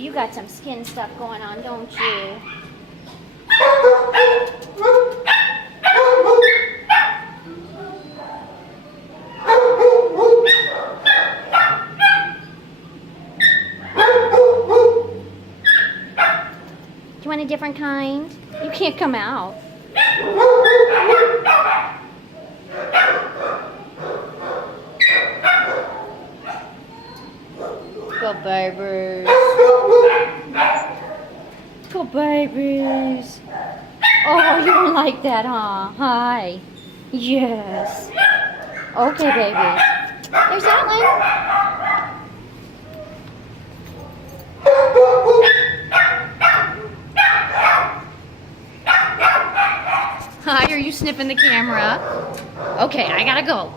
baby. You got some skin stuff going on, don't you? Do you want a different kind? You can't come out. Good babies. Good babies. Oh, you don't like that, huh? Hi. Yes. Okay, baby. There's Alan. Hi, are you sniffing the camera? Okay, I gotta go.